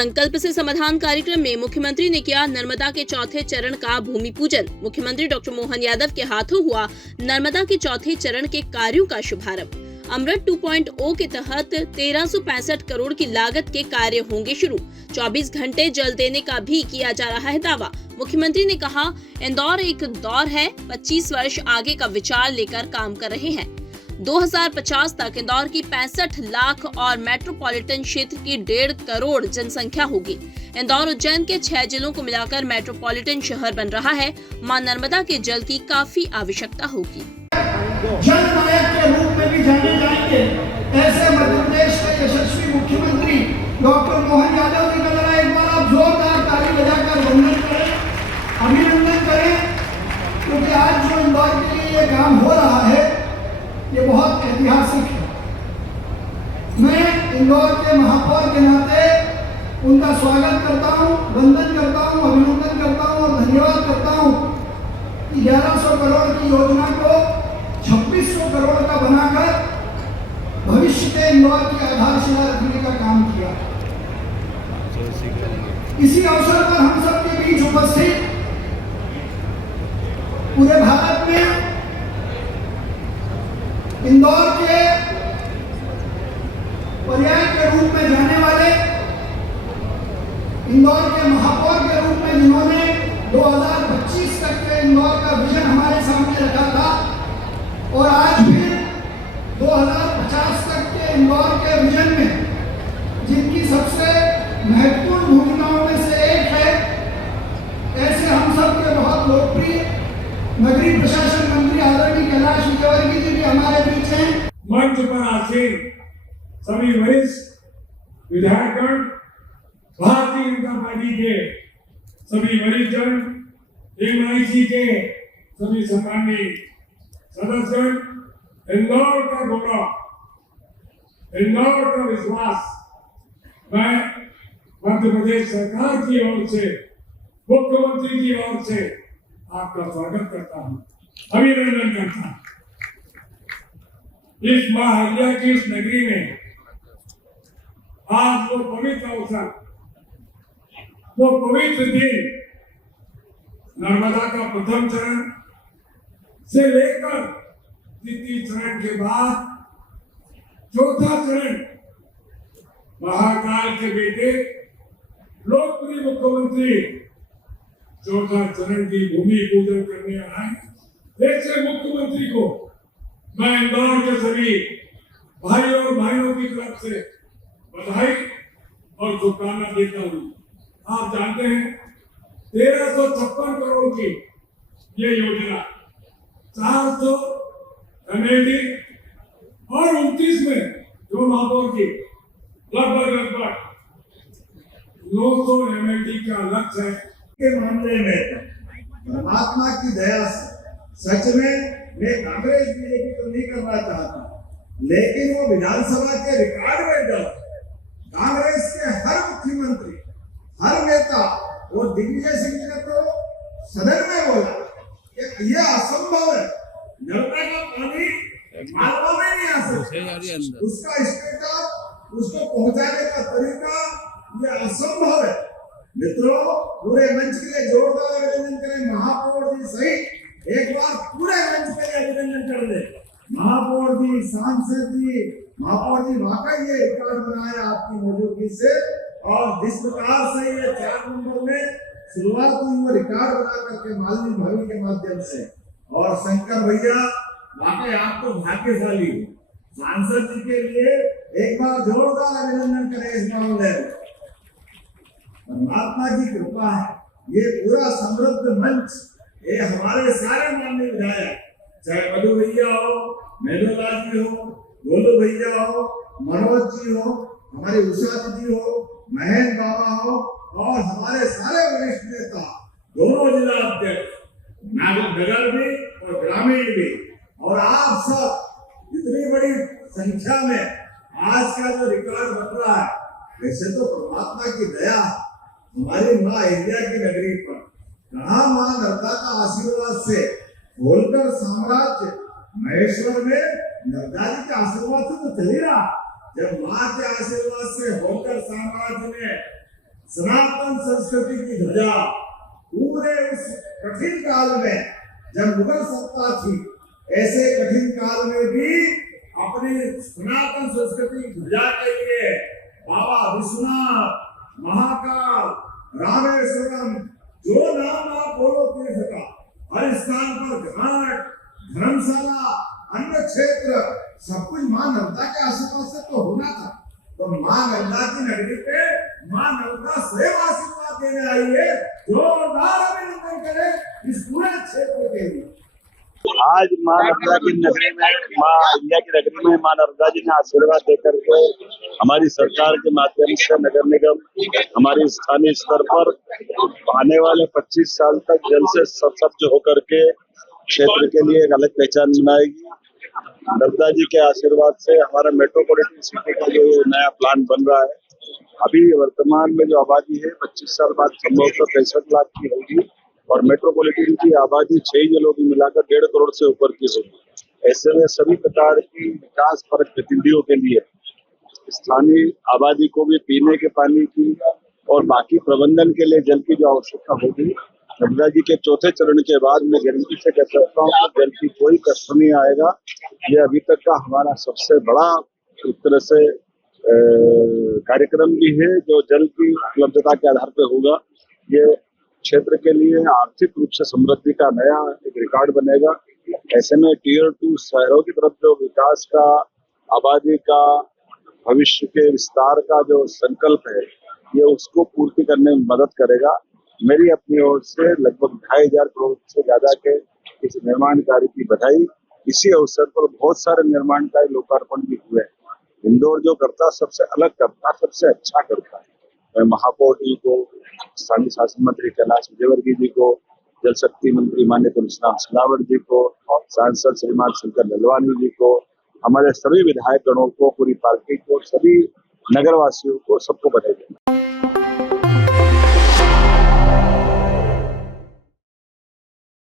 संकल्प से समाधान कार्यक्रम में मुख्यमंत्री ने किया नर्मदा के चौथे चरण का भूमि पूजन। मुख्यमंत्री डॉक्टर मोहन यादव के हाथों हुआ नर्मदा के चौथे चरण के कार्यों का शुभारंभ। अमृत 2.0 के तहत 1365 करोड़ की लागत के कार्य होंगे शुरू। 24 घंटे जल देने का भी किया जा रहा है दावा। मुख्यमंत्री ने कहा, इंदौर एक दौर है, 25 वर्ष आगे का विचार लेकर काम कर रहे हैं। 2050 तक इंदौर की 65 लाख और मेट्रोपॉलिटन क्षेत्र की 1.5 करोड़ जनसंख्या होगी। इंदौर उज्जैन के 6 जिलों को मिलाकर मेट्रोपॉलिटन शहर बन रहा है। मां नर्मदा के जल की काफी आवश्यकता होगी। जल नायक के रूप में भी जाने जाएंगे ऐसे मध्य प्रदेश के यशस्वी मुख्यमंत्री डॉक्टर मोहन यादव जी का जरा एक बार आप जोरदार ताली बजाकर वंदन करें, अभिनंदन करें, क्योंकि आज जो इंदौर के लिए ये काम हो रहा है ये बहुत ऐतिहासिक है। मैं इंदौर के महापौर के नाते उनका स्वागत करता हूं, वंदन करता हूं, अभिनंदन करता हूं और धन्यवाद करता हूं कि 1100 करोड़ की योजना को 2600 करोड़ का बनाकर भविष्य के इंदौर की आधारशिला रखने का काम किया। इसी अवसर पर हम सबके बीच उपस्थित पूरे भारत में इंदौर के पर्याय के रूप में जाने वाले, इंदौर के महापौर के रूप में जिन्होंने 2025 तक के इंदौर का विजन हमारे सामने रखा था और आज भी 2050 तक के इंदौर के विजन में जिनकी सबसे महत्वपूर्ण भूमिकाओं में से एक है, ऐसे हम सब के बहुत लोकप्रिय नगरीय प्रशासन मंत्री आदरणीय कैलाश विजयवर्गीय जी भी हमारे बीच हैं। मंच पर आसीन सभी वरिष्ठ विधायकगण, भारतीय जनता पार्टी के सभी वरिष्ठ जन, एमआईसी के सभी सम्मानित सदस्यगण, इंदौर का गौरव, इंदौर का विश्वास, मैं मध्य प्रदेश सरकार की ओर से, मुख्यमंत्री की ओर से आपका स्वागत करता हूं, अभिनंदन करता हूं। इस मां अहिल्या की इस नगरी में आज वो पवित्र अवसर, वो पवित्र दिन, नर्मदा का प्रथम चरण से लेकर द्वितीय चरण के बाद चौथा चरण महाकाल के बेटे लोकप्रिय मुख्यमंत्री चौथा चरण की भूमि पूजन करने आए। ऐसे मुख्यमंत्री को मैं इंदौर के सभी भाई और बहनों की तरफ से बधाई और शुभकामना देता हूँ। आप जानते हैं 1356 करोड़ की ये योजना 400 एमएलडी और 29 में जो महापौर की लगभग 900 एमएलडी का लक्ष्य है। के मामले में परमात्मा की दया से सच में मैं कांग्रेस बीजेपी तो नहीं करना चाहता, लेकिन वो विधानसभा के रिकॉर्ड में जब कांग्रेस के हर मुख्यमंत्री, हर नेता और दिग्विजय सिंह जी ने तो सदन में बोला कि ये असंभव है, नर्मदा का पानी मालवा में नहीं आ सकता, उसका स्टेटस, उसको पहुंचाने का तरीका ये असंभव है। मित्रों, पूरे मंच के लिए जोरदार अभिनंदन करें। महापौर जी सहित एक बार पूरे मंच के लिए अभिनंदन कर दे। महापौर जी, सांसद जी, महापौर जी वाकई ये रिकॉर्ड बनाया आपकी मौजूदगी से, और जिस प्रकार से ये 4 नंबर में शुरुआत हुई वो रिकॉर्ड बना करके मालिनी भवन के माध्यम से, और शंकर भैया वाकई आप तो भाग्यशाली हो। सांसद जी के लिए एक बार जोरदार अभिनंदन करें इस मामले में। परमात्मा की कृपा है, ये पूरा समृद्ध मंच, ये हमारे सारे माननीय विधायक, चाहे मधु भैया हो, मेघोलाल जी हो, गोलू भैया हो, मनोज जी हो, हमारे उषा जी हो, महेंद्र बाबा हो, और हमारे सारे वरिष्ठ नेता, दोनों जिला अध्यक्ष, नगर भी और ग्रामीण भी, और आप सब इतनी बड़ी संख्या में आज का जो रिकॉर्ड बन रहा है, वैसे तो परमात्मा की दया हमारी मां अहिल्या की नगरी पर, कहा मां नर्मदा का आशीर्वाद से होलकर साम्राज्य महेश्वर में नर्मदा जी के आशीर्वाद से तो चल ही रहा। जब मां के आशीर्वाद से होलकर साम्राज्य में सनातन संस्कृति की ध्वजा पूरे उस कठिन काल में जब मुगल सत्ता थी, ऐसे कठिन काल में भी अपनी सनातन संस्कृति की ध्वजा के लिए बाबा विश्वनाथ, महाकाल, रामेश्वरम, जो नाम आप बोलो तीर्थ का, हर स्थान पर घाट, धर्मशाला, अन्य क्षेत्र सब कुछ मां नर्मदा के आशीर्वाद से तो होना था। तो मां नर्मदा की नगरी पे मां नर्मदा स्वयं आशीर्वाद देने आई है। जोरदार अभिनंदन करें इस पूरे क्षेत्र के लिए। आज मां नर्मदा की नगरी में, मां अहिल्या की नगरी में मां नर्मदा जी ने आशीर्वाद देकर के हमारी सरकार के माध्यम से नगर निगम हमारी स्थानीय स्तर पर आने वाले 25 साल तक जल से सशक्त होकर के क्षेत्र के लिए एक अलग पहचान बनाएगी। नर्मदा जी के आशीर्वाद से हमारा मेट्रोपॉलिटन सिटी का जो नया प्लान बन रहा है, अभी वर्तमान में जो आबादी है 25 साल बाद संभवतः 63 लाख की होगी और मेट्रोपॉलिटन की आबादी 6 जिलों की मिलाकर 1.5 करोड़ से ऊपर की होगी। ऐसे में सभी प्रकार की विकास परक गतिविधियों के लिए स्थानीय आबादी को भी पीने के पानी की और बाकी प्रबंधन के लिए जल की जो आवश्यकता होगी, नर्मदा जी के चौथे चरण के बाद मैं गारंटी से कह सकता हूँ कि जल की कोई कष्ट नहीं आएगा। ये अभी तक का हमारा सबसे बड़ा एक तरह से कार्यक्रम भी है जो जल की उपलब्धता के आधार पर होगा। ये क्षेत्र के लिए आर्थिक रूप से समृद्धि का नया एक रिकॉर्ड बनेगा। ऐसे में टीयर 2 शहरों की तरफ जो विकास का, आबादी का, भविष्य के विस्तार का जो संकल्प है, ये उसको पूर्ति करने में मदद करेगा। मेरी अपनी ओर से लगभग 2500 करोड़ से ज्यादा के इस निर्माण कार्य की बधाई। इसी अवसर पर बहुत सारे निर्माण कार्य लोकार्पण भी हुए हैं। इंदौर जो करता सबसे अलग करता, सबसे अच्छा करता है। मैं महापौर जी को, स्थानीय शासन मंत्री कैलाश विजयवर्गीय जी को, जल शक्ति मंत्री माननीय तुलसीराम सिलावट जी को, सांसद श्रीमान शंकर ललवानी जी को, हमारे सभी विधायक गणों को, पूरी पार्टी को, सभी नगरवासियों को, सबको बधाई।